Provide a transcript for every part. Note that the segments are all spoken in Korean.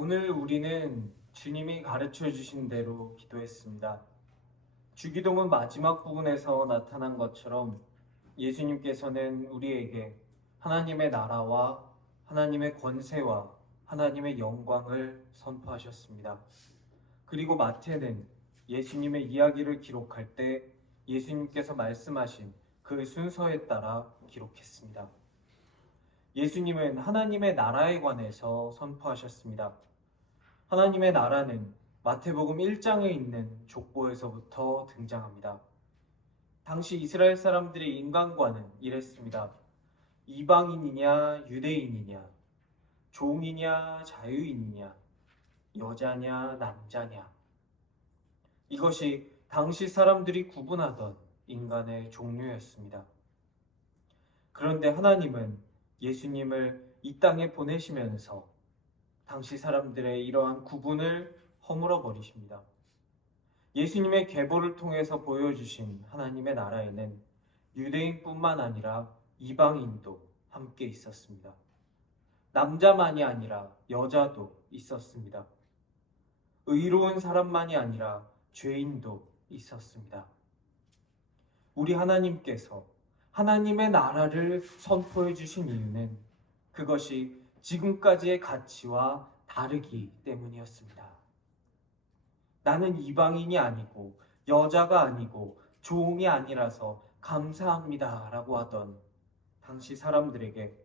오늘 우리는 주님이 가르쳐 주신 대로 기도했습니다. 주기도문 마지막 부분에서 나타난 것처럼 예수님께서는 우리에게 하나님의 나라와 하나님의 권세와 하나님의 영광을 선포하셨습니다. 그리고 마태는 예수님의 이야기를 기록할 때 예수님께서 말씀하신 그 순서에 따라 기록했습니다. 예수님은 하나님의 나라에 관해서 선포하셨습니다. 하나님의 나라는 마태복음 1장에 있는 족보에서부터 등장합니다. 당시 이스라엘 사람들의 인간관은 이랬습니다. 이방인이냐 유대인이냐, 종이냐 자유인이냐, 여자냐 남자냐. 이것이 당시 사람들이 구분하던 인간의 종류였습니다. 그런데 하나님은 예수님을 이 땅에 보내시면서 당시 사람들의 이러한 구분을 허물어 버리십니다. 예수님의 계보를 통해서 보여주신 하나님의 나라에는 유대인뿐만 아니라 이방인도 함께 있었습니다. 남자만이 아니라 여자도 있었습니다. 의로운 사람만이 아니라 죄인도 있었습니다. 우리 하나님께서 하나님의 나라를 선포해 주신 이유는 그것이 지금까지의 가치와 다르기 때문이었습니다. 나는 이방인이 아니고 여자가 아니고 종이 아니라서 감사합니다 라고 하던 당시 사람들에게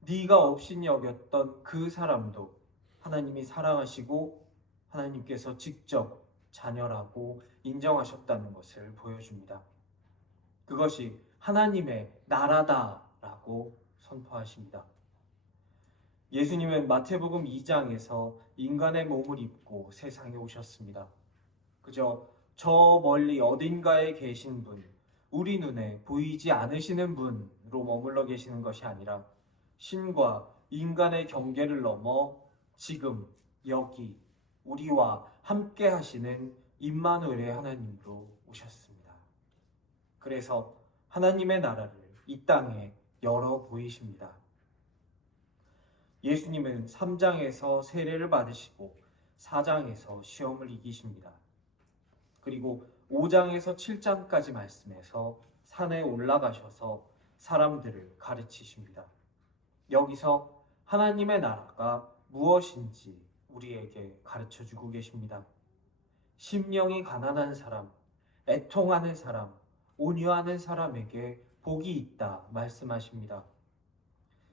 네가 없인 여겼던 그 사람도 하나님이 사랑하시고 하나님께서 직접 자녀라고 인정하셨다는 것을 보여줍니다. 그것이 하나님의 나라다라고 선포하십니다. 예수님은 마태복음 2장에서 인간의 몸을 입고 세상에 오셨습니다. 그저 저 멀리 어딘가에 계신 분, 우리 눈에 보이지 않으시는 분으로 머물러 계시는 것이 아니라 신과 인간의 경계를 넘어 지금 여기 우리와 함께 하시는 임마누엘의 하나님으로 오셨습니다. 그래서 하나님의 나라를 이 땅에 열어 보이십니다. 예수님은 3장에서 세례를 받으시고 4장에서 시험을 이기십니다. 그리고 5장에서 7장까지 말씀해서 산에 올라가셔서 사람들을 가르치십니다. 여기서 하나님의 나라가 무엇인지 우리에게 가르쳐주고 계십니다. 심령이 가난한 사람, 애통하는 사람, 온유하는 사람에게 복이 있다 말씀하십니다.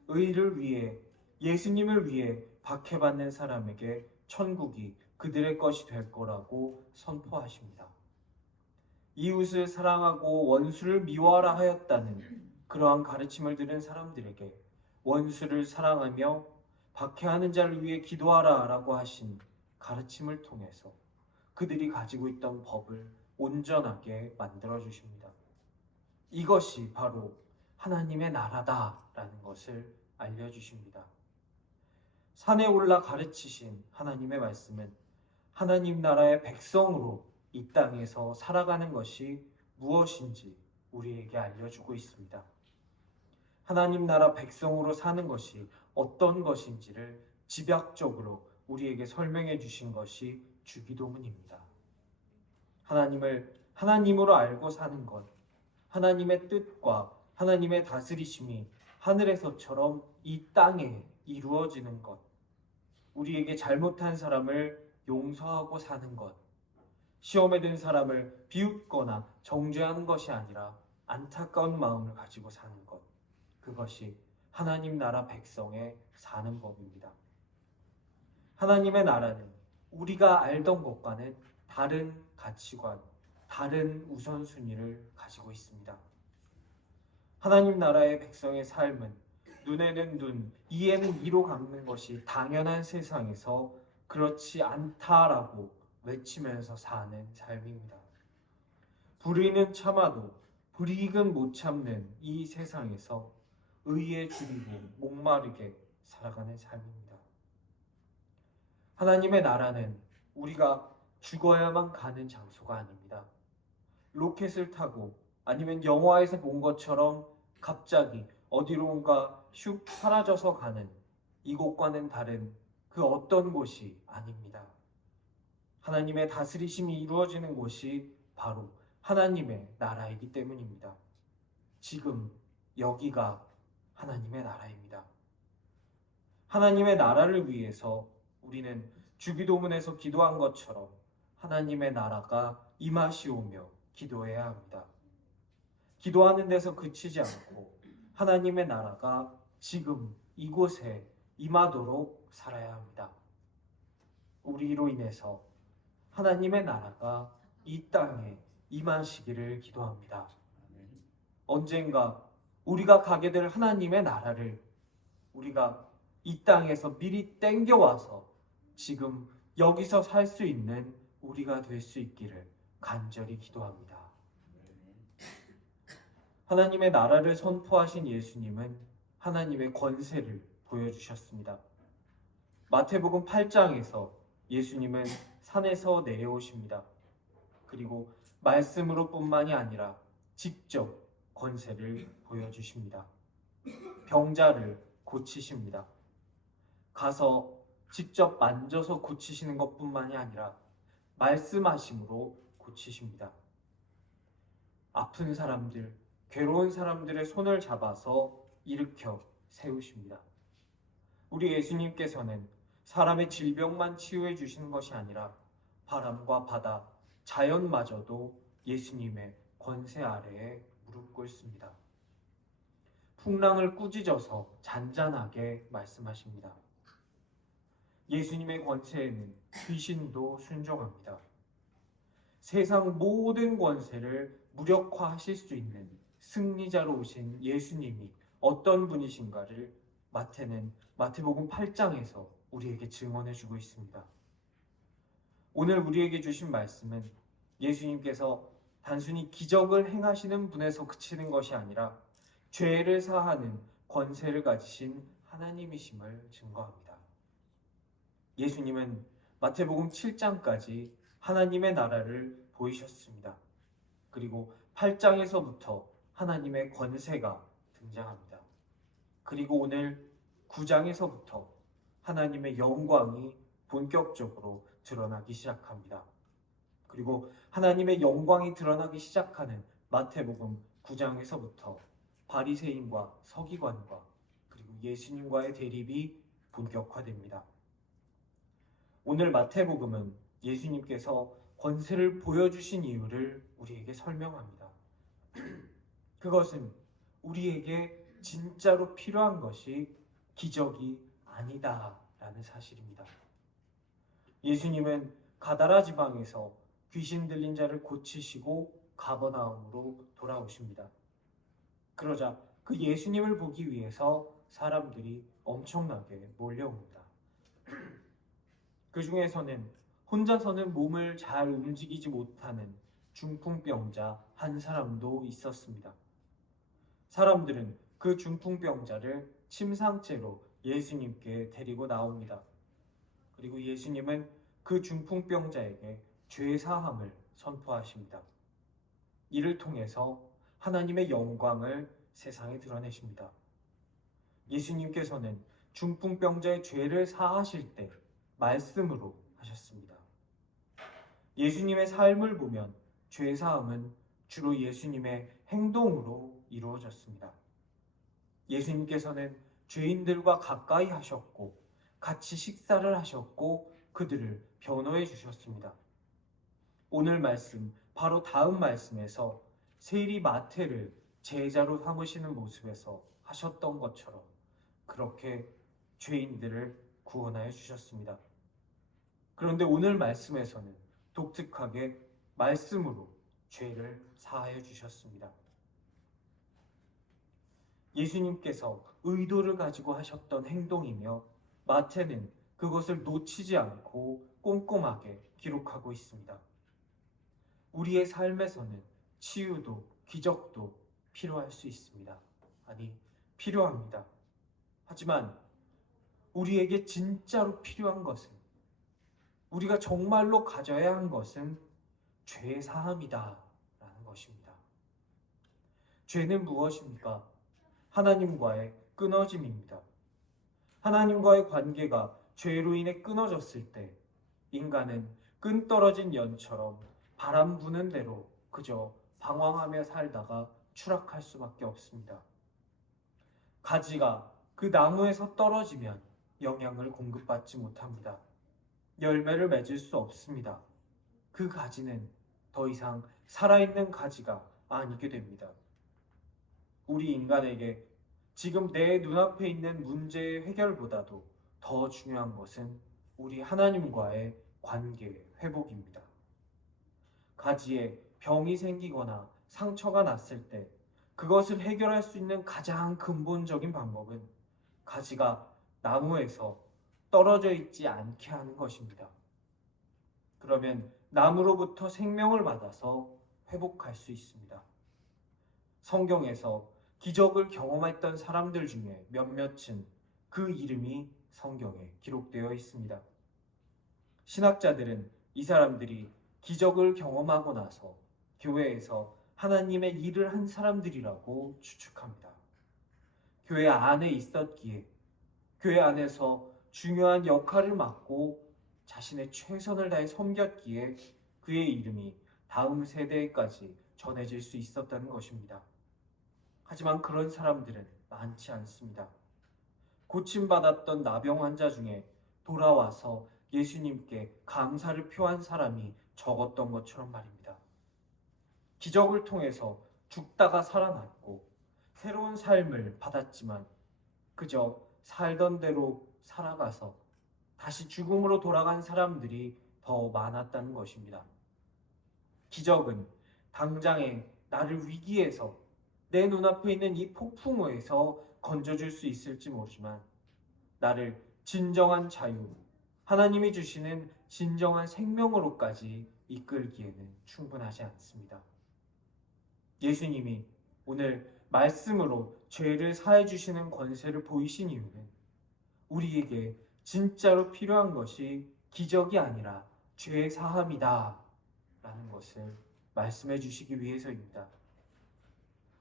의를 위해 예수님을 위해 박해받는 사람에게 천국이 그들의 것이 될 거라고 선포하십니다. 이웃을 사랑하고 원수를 미워하라 하였다는 그러한 가르침을 들은 사람들에게 원수를 사랑하며 박해하는 자를 위해 기도하라 라고 하신 가르침을 통해서 그들이 가지고 있던 법을 온전하게 만들어 주십니다. 이것이 바로 하나님의 나라다라는 것을 알려주십니다. 산에 올라 가르치신 하나님의 말씀은 하나님 나라의 백성으로 이 땅에서 살아가는 것이 무엇인지 우리에게 알려주고 있습니다. 하나님 나라 백성으로 사는 것이 어떤 것인지를 집약적으로 우리에게 설명해 주신 것이 주기도문입니다. 하나님을 하나님으로 알고 사는 것, 하나님의 뜻과 하나님의 다스리심이 하늘에서처럼 이 땅에 이루어지는 것, 우리에게 잘못한 사람을 용서하고 사는 것, 시험에 든 사람을 비웃거나 정죄하는 것이 아니라 안타까운 마음을 가지고 사는 것, 그것이 하나님 나라 백성의 사는 법입니다. 하나님의 나라는 우리가 알던 것과는 다른 가치관, 다른 우선순위를 가지고 있습니다. 하나님 나라의 백성의 삶은 눈에는 눈, 이에는 이로 갚는 것이 당연한 세상에서 그렇지 않다라고 외치면서 사는 삶입니다. 불의는 참아도 불이익은 못 참는 이 세상에서 의에 줄이고 목마르게 살아가는 삶입니다. 하나님의 나라는 우리가 죽어야만 가는 장소가 아닙니다. 로켓을 타고 아니면 영화에서 본 것처럼 갑자기 어디론가 슉 사라져서 가는 이곳과는 다른 그 어떤 곳이 아닙니다. 하나님의 다스리심이 이루어지는 곳이 바로 하나님의 나라이기 때문입니다. 지금 여기가 하나님의 나라입니다. 하나님의 나라를 위해서 우리는 주기도문에서 기도한 것처럼 하나님의 나라가 임하시오며 기도해야 합니다. 기도하는 데서 그치지 않고 하나님의 나라가 지금 이곳에 임하도록 살아야 합니다. 우리로 인해서 하나님의 나라가 이 땅에 임하시기를 기도합니다. 언젠가 우리가 가게 될 하나님의 나라를 우리가 이 땅에서 미리 땡겨와서 지금 여기서 살 수 있는 우리가 될 수 있기를 간절히 기도합니다. 하나님의 나라를 선포하신 예수님은 하나님의 권세를 보여주셨습니다. 마태복음 8장에서 예수님은 산에서 내려오십니다. 그리고 말씀으로 뿐만이 아니라 직접 권세를 보여주십니다. 병자를 고치십니다. 가서 직접 만져서 고치시는 것뿐만이 아니라 말씀하심으로 고치십니다. 아픈 사람들, 괴로운 사람들의 손을 잡아서 일으켜 세우십니다. 우리 예수님께서는 사람의 질병만 치유해 주시는 것이 아니라 바람과 바다, 자연마저도 예수님의 권세 아래에 무릎 꿇습니다. 풍랑을 꾸짖어서 잔잔하게 말씀하십니다. 예수님의 권세에는 귀신도 순종합니다. 세상 모든 권세를 무력화하실 수 있는 승리자로 오신 예수님이 어떤 분이신가를 마태는 마태복음 8장에서 우리에게 증언해주고 있습니다. 오늘 우리에게 주신 말씀은 예수님께서 단순히 기적을 행하시는 분에서 그치는 것이 아니라 죄를 사하는 권세를 가지신 하나님이심을 증거합니다. 예수님은 마태복음 7장까지 하나님의 나라를 보이셨습니다. 그리고 8장에서부터 하나님의 권세가 등장합니다. 그리고 오늘 9장에서부터 하나님의 영광이 본격적으로 드러나기 시작합니다. 그리고 하나님의 영광이 드러나기 시작하는 마태복음 9장에서부터 바리새인과 서기관과 그리고 예수님과의 대립이 본격화됩니다. 오늘 마태복음은 예수님께서 권세를 보여주신 이유를 우리에게 설명합니다. 그것은 우리에게 진짜로 필요한 것이 기적이 아니다라는 사실입니다. 예수님은 가다라 지방에서 귀신 들린 자를 고치시고 가버나움으로 돌아오십니다. 그러자 그 예수님을 보기 위해서 사람들이 엄청나게 몰려옵니다. 그 중에서는 혼자서는 몸을 잘 움직이지 못하는 중풍병자 한 사람도 있었습니다. 사람들은 그 중풍병자를 침상째로 예수님께 데리고 나옵니다. 그리고 예수님은 그 중풍병자에게 죄사함을 선포하십니다. 이를 통해서 하나님의 영광을 세상에 드러내십니다. 예수님께서는 중풍병자의 죄를 사하실 때 말씀으로 하셨습니다. 예수님의 삶을 보면 죄사함은 주로 예수님의 행동으로 이루어졌습니다. 예수님께서는 죄인들과 가까이 하셨고 같이 식사를 하셨고 그들을 변호해 주셨습니다. 오늘 말씀, 바로 다음 말씀에서 세리 마태를 제자로 삼으시는 모습에서 하셨던 것처럼 그렇게 죄인들을 구원하여 주셨습니다. 그런데 오늘 말씀에서는 독특하게 말씀으로 죄를 사하여 주셨습니다. 예수님께서 의도를 가지고 하셨던 행동이며 마태는 그것을 놓치지 않고 꼼꼼하게 기록하고 있습니다. 우리의 삶에서는 치유도 기적도 필요할 수 있습니다. 아니, 필요합니다. 하지만 우리에게 진짜로 필요한 것은, 우리가 정말로 가져야 한 것은 죄 사함이다 라는 것입니다. 죄는 무엇입니까? 하나님과의 끊어짐입니다. 하나님과의 관계가 죄로 인해 끊어졌을 때 인간은 끈 떨어진 연처럼 바람 부는 대로 그저 방황하며 살다가 추락할 수밖에 없습니다. 가지가 그 나무에서 떨어지면 영양을 공급받지 못합니다. 열매를 맺을 수 없습니다. 그 가지는 더 이상 살아있는 가지가 아니게 됩니다. 우리 인간에게 지금 내 눈앞에 있는 문제의 해결보다도 더 중요한 것은 우리 하나님과의 관계 회복입니다. 가지에 병이 생기거나 상처가 났을 때 그것을 해결할 수 있는 가장 근본적인 방법은 가지가 나무에서 떨어져 있지 않게 하는 것입니다. 그러면 나무로부터 생명을 받아서 회복할 수 있습니다. 성경에서 기적을 경험했던 사람들 중에 몇몇은 그 이름이 성경에 기록되어 있습니다. 신학자들은 이 사람들이 기적을 경험하고 나서 교회에서 하나님의 일을 한 사람들이라고 추측합니다. 교회 안에 있었기에 교회 안에서 중요한 역할을 맡고 자신의 최선을 다해 섬겼기에 그의 이름이 다음 세대에까지 전해질 수 있었다는 것입니다. 하지만 그런 사람들은 많지 않습니다. 고침받았던 나병 환자 중에 돌아와서 예수님께 감사를 표한 사람이 적었던 것처럼 말입니다. 기적을 통해서 죽다가 살아났고 새로운 삶을 받았지만 그저 살던 대로 살아가서 다시 죽음으로 돌아간 사람들이 더 많았다는 것입니다. 기적은 당장에 나를 위기에서 내 눈앞에 있는 이 폭풍우에서 건져줄 수 있을지 모르지만 나를 진정한 자유, 하나님이 주시는 진정한 생명으로까지 이끌기에는 충분하지 않습니다. 예수님이 오늘 말씀으로 죄를 사해 주시는 권세를 보이신 이유는 우리에게 진짜로 필요한 것이 기적이 아니라 죄의 사함이다 라는 것을 말씀해 주시기 위해서입니다.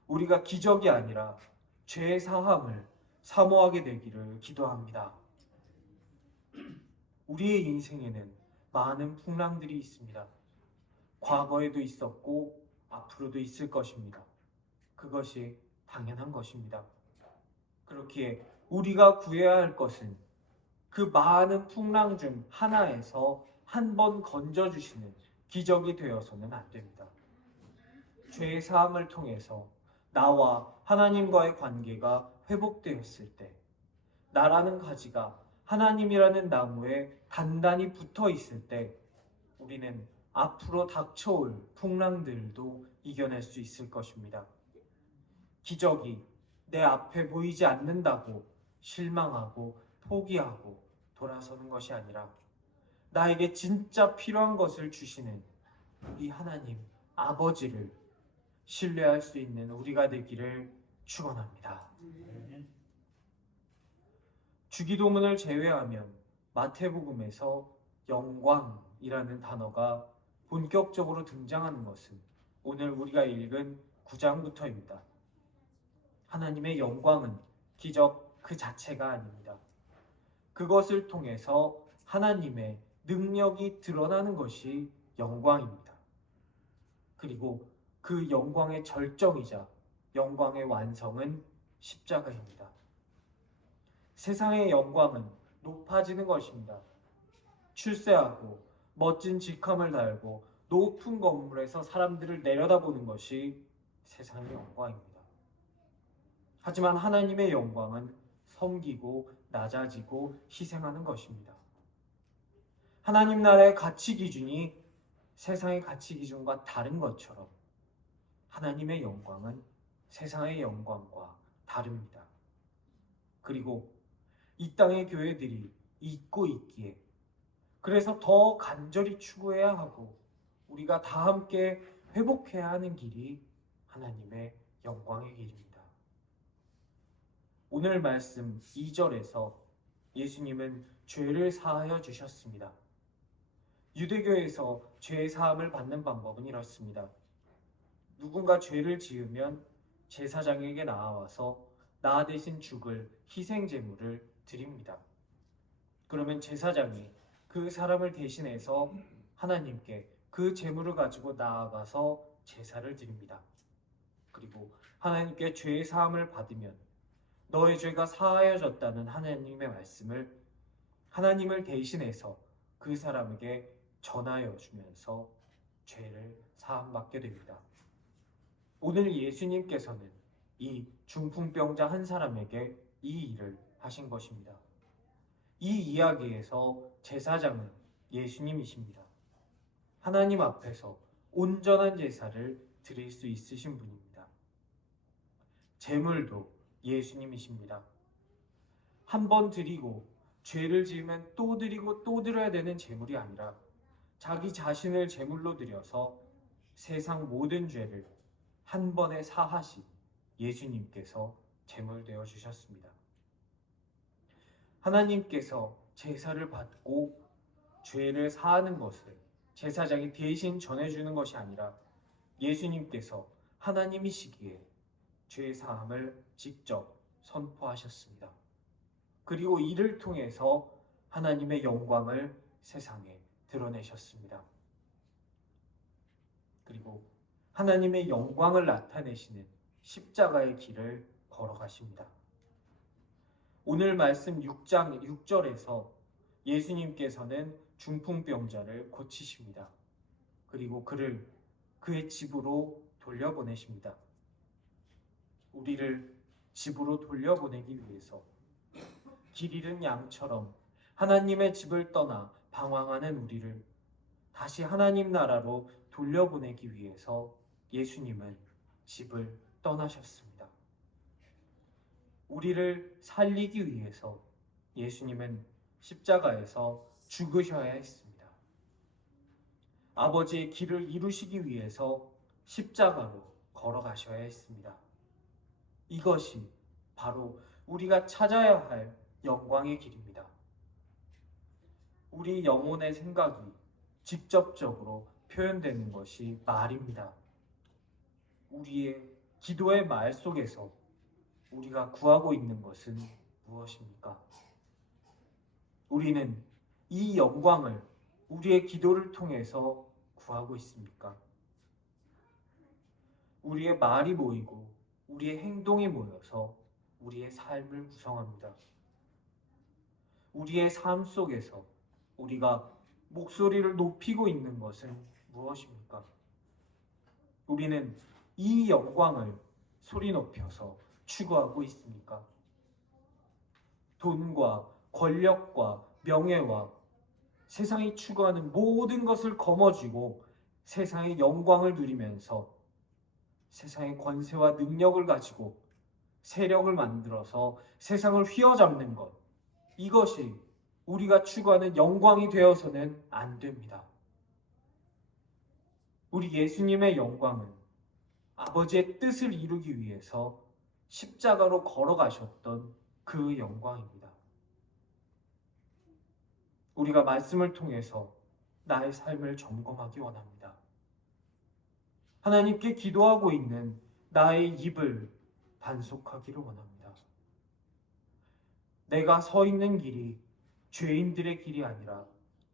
우리가 기적이 아니라 죄의 사함을 사모하게 되기를 기도합니다. 우리의 인생에는 많은 풍랑들이 있습니다. 과거에도 있었고 앞으로도 있을 것입니다. 그것이 당연한 것입니다. 그렇기에 우리가 구해야 할 것은 그 많은 풍랑 중 하나에서 한 번 건져주시는 기적이 되어서는 안 됩니다. 죄의 사함을 통해서 나와 하나님과의 관계가 회복되었을 때 나라는 가지가 하나님이라는 나무에 단단히 붙어 있을 때 우리는 앞으로 닥쳐올 풍랑들도 이겨낼 수 있을 것입니다. 기적이 내 앞에 보이지 않는다고 실망하고 포기하고 돌아서는 것이 아니라 나에게 진짜 필요한 것을 주시는 우리 하나님 아버지를 신뢰할 수 있는 우리가 되기를 축원합니다. 주기도문을 제외하면 마태복음에서 영광이라는 단어가 본격적으로 등장하는 것은 오늘 우리가 읽은 9장부터입니다. 하나님의 영광은 기적 그 자체가 아닙니다. 그것을 통해서 하나님의 능력이 드러나는 것이 영광입니다. 그리고 그 영광의 절정이자 영광의 완성은 십자가입니다. 세상의 영광은 높아지는 것입니다. 출세하고 멋진 직함을 달고 높은 건물에서 사람들을 내려다보는 것이 세상의 영광입니다. 하지만 하나님의 영광은 섬기고 낮아지고 희생하는 것입니다. 하나님 나라의 가치 기준이 세상의 가치 기준과 다른 것처럼 하나님의 영광은 세상의 영광과 다릅니다. 그리고 이 땅의 교회들이 잊고 있기에 그래서 더 간절히 추구해야 하고 우리가 다 함께 회복해야 하는 길이 하나님의 영광의 길입니다. 오늘 말씀 2절에서 예수님은 죄를 사하여 주셨습니다. 유대교에서 죄 사함을 받는 방법은 이렇습니다. 누군가 죄를 지으면 제사장에게 나와서 나 대신 죽을 희생 제물을 드립니다. 그러면 제사장이 그 사람을 대신해서 하나님께 그 제물을 가지고 나아가서 제사를 드립니다. 그리고 하나님께 죄의 사함을 받으면 너의 죄가 사하여졌다는 하나님의 말씀을 하나님을 대신해서 그 사람에게 전하여 주면서 죄를 사함받게 됩니다. 오늘 예수님께서는 이 중풍병자 한 사람에게 이 일을 하신 것입니다. 이 이야기에서 제사장은 예수님이십니다. 하나님 앞에서 온전한 제사를 드릴 수 있으신 분입니다. 제물도 예수님이십니다. 한 번 드리고 죄를 지으면 또 드리고 또 드려야 되는 제물이 아니라 자기 자신을 제물로 드려서 세상 모든 죄를 한 번에 사하신 예수님께서 제물되어 주셨습니다. 하나님께서 제사를 받고 죄를 사하는 것을 제사장이 대신 전해주는 것이 아니라 예수님께서 하나님이시기에 죄 사함을 직접 선포하셨습니다. 그리고 이를 통해서 하나님의 영광을 세상에 드러내셨습니다. 그리고 하나님의 영광을 나타내시는 십자가의 길을 걸어가십니다. 오늘 말씀 6장 6절에서 예수님께서는 중풍병자를 고치십니다. 그리고 그를 그의 집으로 돌려보내십니다. 우리를 집으로 돌려보내기 위해서 길 잃은 양처럼 하나님의 집을 떠나 방황하는 우리를 다시 하나님 나라로 돌려보내기 위해서 예수님은 집을 떠나셨습니다. 우리를 살리기 위해서 예수님은 십자가에서 죽으셔야 했습니다. 아버지의 길을 이루시기 위해서 십자가로 걸어가셔야 했습니다. 이것이 바로 우리가 찾아야 할 영광의 길입니다. 우리 영혼의 생각이 직접적으로 표현되는 것이 말입니다. 우리의 기도의 말 속에서 우리가 구하고 있는 것은 무엇입니까? 우리는 이 영광을 우리의 기도를 통해서 구하고 있습니까? 우리의 말이 모이고 우리의 행동이 모여서 우리의 삶을 구성합니다. 우리의 삶 속에서 우리가 목소리를 높이고 있는 것은 무엇입니까? 우리는 이 영광을 소리 높여서 추구하고 있습니까? 돈과 권력과 명예와 세상이 추구하는 모든 것을 거머쥐고 세상의 영광을 누리면서 세상의 권세와 능력을 가지고 세력을 만들어서 세상을 휘어잡는 것, 이것이 우리가 추구하는 영광이 되어서는 안 됩니다. 우리 예수님의 영광은 아버지의 뜻을 이루기 위해서 십자가로 걸어가셨던 그 영광입니다. 우리가 말씀을 통해서 나의 삶을 점검하기 원합니다. 하나님께 기도하고 있는 나의 입을 단속하기를 원합니다. 내가 서 있는 길이 죄인들의 길이 아니라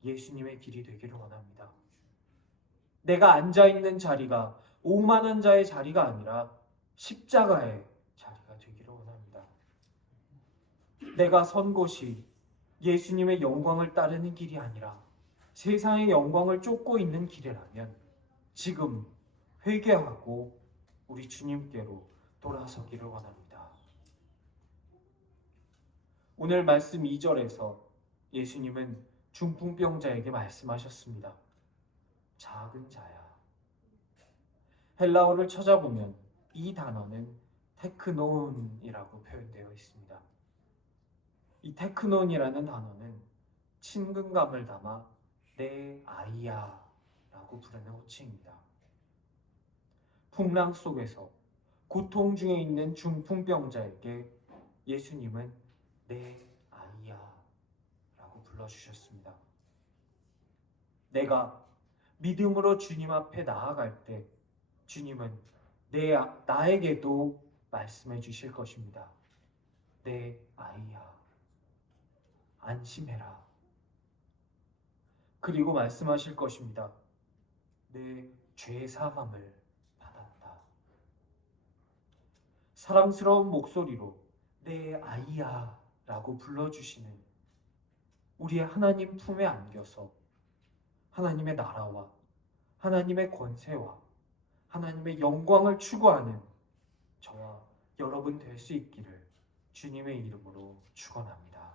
예수님의 길이 되기를 원합니다. 내가 앉아 있는 자리가 오만한 자의 자리가 아니라 십자가의 자리가 되기를 원합니다. 내가 선 곳이 예수님의 영광을 따르는 길이 아니라 세상의 영광을 쫓고 있는 길이라면 지금 회개하고 우리 주님께로 돌아서기를 원합니다. 오늘 말씀 2절에서 예수님은 중풍병자에게 말씀하셨습니다. 작은 자야. 헬라어를 찾아보면 이 단어는 테크논이라고 표현되어 있습니다. 이 테크논이라는 단어는 친근감을 담아 내 아이야 라고 부르는 호칭입니다. 풍랑 속에서 고통 중에 있는 중풍병자에게 예수님은 내 아이야 라고 불러주셨습니다. 내가 믿음으로 주님 앞에 나아갈 때 주님은 나에게도 말씀해 주실 것입니다. 내 아이야. 안심해라. 그리고 말씀하실 것입니다. 내 죄 사함을 받았다. 사랑스러운 목소리로 내 아이야 라고 불러주시는 우리의 하나님 품에 안겨서 하나님의 나라와 하나님의 권세와 하나님의 영광을 추구하는 저와 여러분 될 수 있기를 주님의 이름으로 축원합니다.